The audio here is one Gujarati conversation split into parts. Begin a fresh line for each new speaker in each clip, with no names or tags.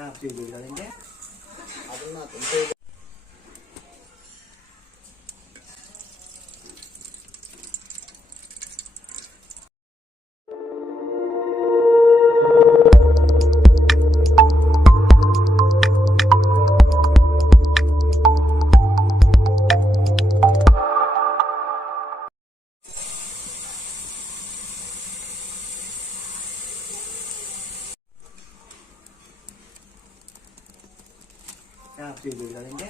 자, 뒤에 놀라는데? 아줌마, lang hindi.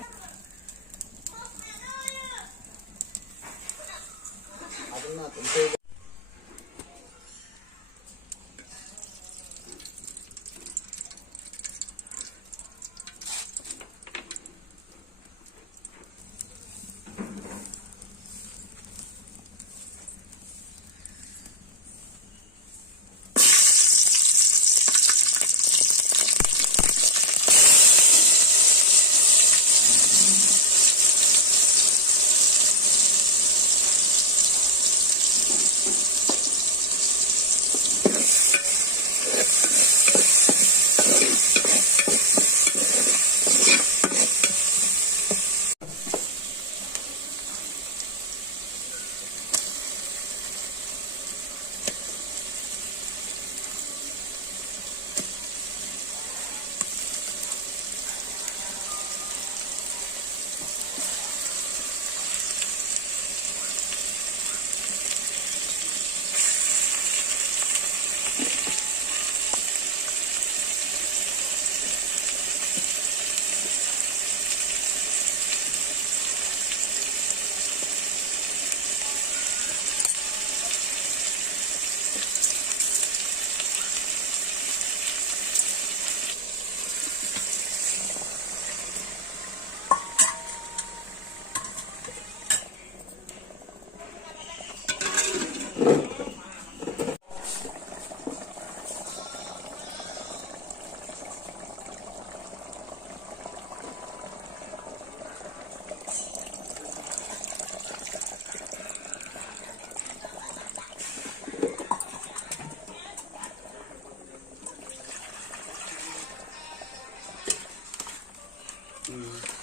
atin natin. So, Mm.